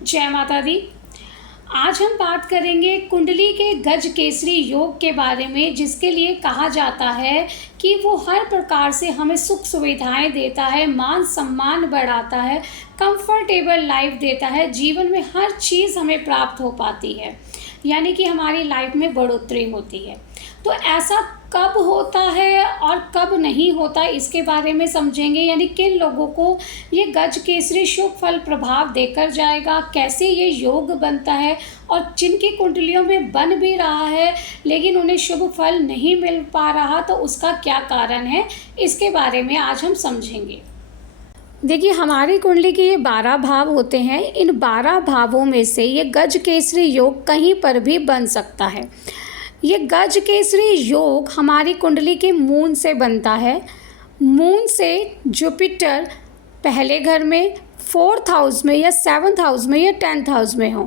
जय माता दी। आज हम बात करेंगे कुंडली के गज केसरी योग के बारे में, जिसके लिए कहा जाता है कि वो हर प्रकार से हमें सुख सुविधाएं देता है, मान सम्मान बढ़ाता है, कंफर्टेबल लाइफ देता है, जीवन में हर चीज़ हमें प्राप्त हो पाती है, यानी कि हमारी लाइफ में बढ़ोतरी होती है। तो ऐसा कब होता है और कब नहीं होता, इसके बारे में समझेंगे, यानी किन लोगों को ये गज केसरी शुभ फल प्रभाव देकर जाएगा, कैसे ये योग बनता है, और जिनकी कुंडलियों में बन भी रहा है लेकिन उन्हें शुभ फल नहीं मिल पा रहा, तो उसका क्या कारण है, इसके बारे में आज हम समझेंगे। देखिए, हमारी कुंडली के ये 12 भाव होते हैं। इन 12 भावों में से ये गज केसरी योग कहीं पर भी बन सकता है। ये गज केसरी योग हमारी कुंडली के मून से बनता है। मून से जुपिटर पहले घर में, 4th हाउस में या 7th हाउस में या 10th हाउस में हो।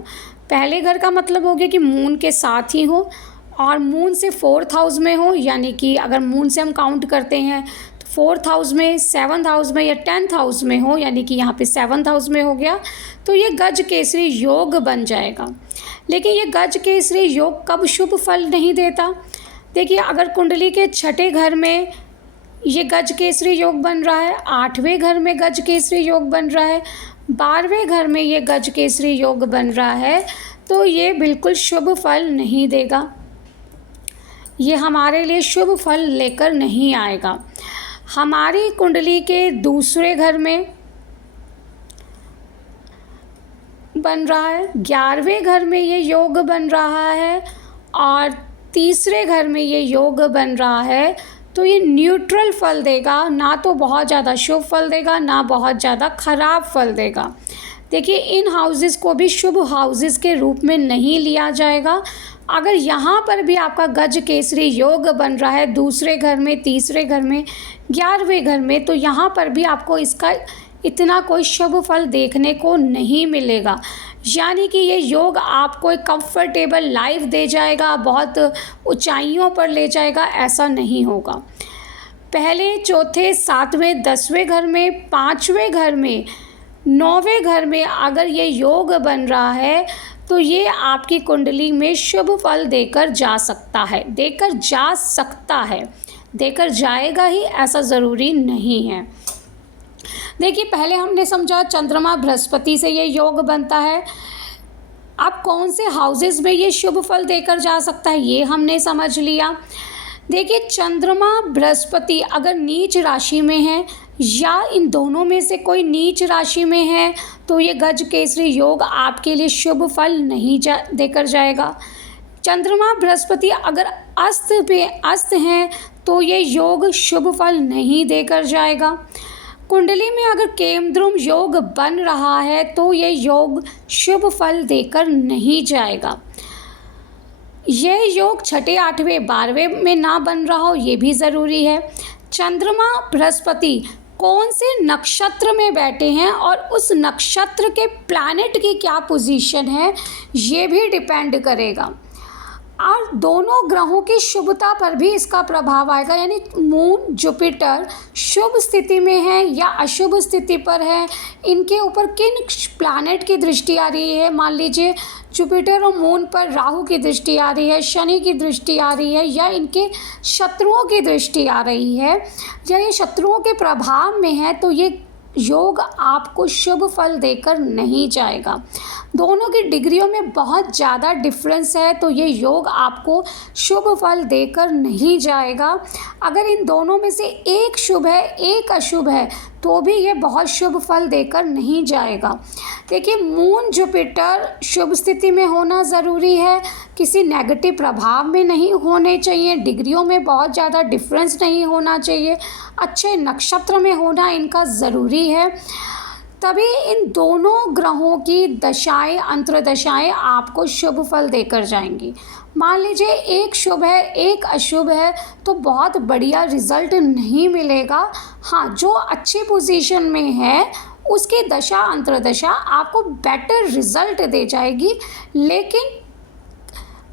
पहले घर का मतलब हो गया कि मून के साथ ही हो, और मून से 4th हाउस में हो, यानी कि अगर मून से हम काउंट करते हैं तो 4th हाउस में, 7th हाउस में या 10th हाउस में हो, यानी कि यहाँ पे 7th हाउस में हो गया, तो ये गज केसरी योग बन जाएगा। लेकिन ये गज केसरी योग कब शुभ फल नहीं देता? देखिए, अगर कुंडली के 6ठे घर में ये गज केसरी योग बन रहा है, 8वें घर में गज केसरी योग बन रहा है, 12वें घर में ये गज केसरी योग बन रहा है, तो ये बिल्कुल शुभ फल नहीं देगा। ये हमारे लिए शुभ फल लेकर नहीं आएगा। हमारी कुंडली के दूसरे घर में बन रहा है, 11वें घर में ये योग बन रहा है, और तीसरे घर में ये योग बन रहा है, तो ये न्यूट्रल फल देगा, ना तो बहुत ज़्यादा शुभ फल देगा, ना बहुत ज़्यादा खराब फल देगा। देखिए, इन हाउसेस को भी शुभ हाउसेस के रूप में नहीं लिया जाएगा। अगर यहाँ पर भी आपका गज केसरी योग बन रहा है दूसरे घर में, तीसरे घर में, 11वें घर में, तो यहाँ पर भी आपको इसका इतना कोई शुभ फल देखने को नहीं मिलेगा। यानी कि ये योग आपको एक कंफर्टेबल लाइफ दे जाएगा, बहुत ऊंचाइयों पर ले जाएगा, ऐसा नहीं होगा। पहले, चौथे, 7वें, 10वें घर में, 5वें घर में, 9वें घर में अगर ये योग बन रहा है, तो ये आपकी कुंडली में शुभ फल देकर जा सकता है, देकर जाएगा ही, ऐसा ज़रूरी नहीं है। देखिए, पहले हमने समझा चंद्रमा बृहस्पति से ये योग बनता है। अब कौन से हाउसेस में ये शुभ फल देकर जा सकता है, ये हमने समझ लिया। देखिए, चंद्रमा बृहस्पति अगर नीच राशि में है, या इन दोनों में से कोई नीच राशि में है, तो ये गज केसरी योग आपके लिए शुभ फल नहीं देकर जाएगा। चंद्रमा बृहस्पति अगर अस्त हैं, तो ये योग शुभ फल नहीं देकर जाएगा। कुंडली में अगर केमद्रुम योग बन रहा है, तो ये योग शुभ फल देकर नहीं जाएगा। ये योग 6ठे, 8वें, 12वें में ना बन रहा हो, ये भी ज़रूरी है। चंद्रमा बृहस्पति कौन से नक्षत्र में बैठे हैं और उस नक्षत्र के प्लैनेट की क्या पोजीशन है, ये भी डिपेंड करेगा। और दोनों ग्रहों की शुभता पर भी इसका प्रभाव आएगा, यानी मून, जुपिटर शुभ स्थिति में है या अशुभ स्थिति पर है, इनके ऊपर किन प्लैनेट की दृष्टि आ रही है। मान लीजिए जुपिटर और मून पर राहु की दृष्टि आ रही है, शनि की दृष्टि आ रही है, या इनके शत्रुओं की दृष्टि आ रही है, या ये शत्रुओं के प्रभाव में है, तो ये योग आपको शुभ फल देकर नहीं जाएगा। दोनों की डिग्रियों में बहुत ज़्यादा डिफरेंस है, तो ये योग आपको शुभ फल देकर नहीं जाएगा। अगर इन दोनों में से एक शुभ है, एक अशुभ है, तो भी ये बहुत शुभ फल देकर नहीं जाएगा। देखिए, मून जुपिटर शुभ स्थिति में होना ज़रूरी है, किसी नेगेटिव प्रभाव में नहीं होने चाहिए, डिग्रियों में बहुत ज़्यादा डिफरेंस नहीं होना चाहिए, अच्छे नक्षत्र में होना इनका ज़रूरी है। तभी इन दोनों ग्रहों की दशाएं, अंतर्दशाएं आपको शुभ फल देकर जाएंगी। मान लीजिए एक शुभ है, एक अशुभ है, तो बहुत बढ़िया रिजल्ट नहीं मिलेगा। हाँ, जो अच्छी पोजीशन में है उसकी दशा, अंतर्दशा आपको बेटर रिजल्ट दे जाएगी, लेकिन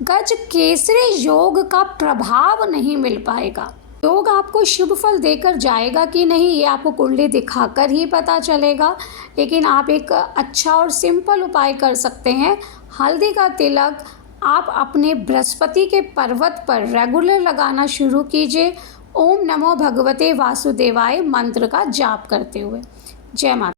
गज केसरी योग का प्रभाव नहीं मिल पाएगा। योग आपको शुभ फल देकर जाएगा कि नहीं, ये आपको कुंडली दिखाकर ही पता चलेगा। लेकिन आप एक अच्छा और सिंपल उपाय कर सकते हैं। हल्दी का तिलक आप अपने बृहस्पति के पर्वत पर रेगुलर लगाना शुरू कीजिए, ओम नमो भगवते वासुदेवाय मंत्र का जाप करते हुए। जय माता।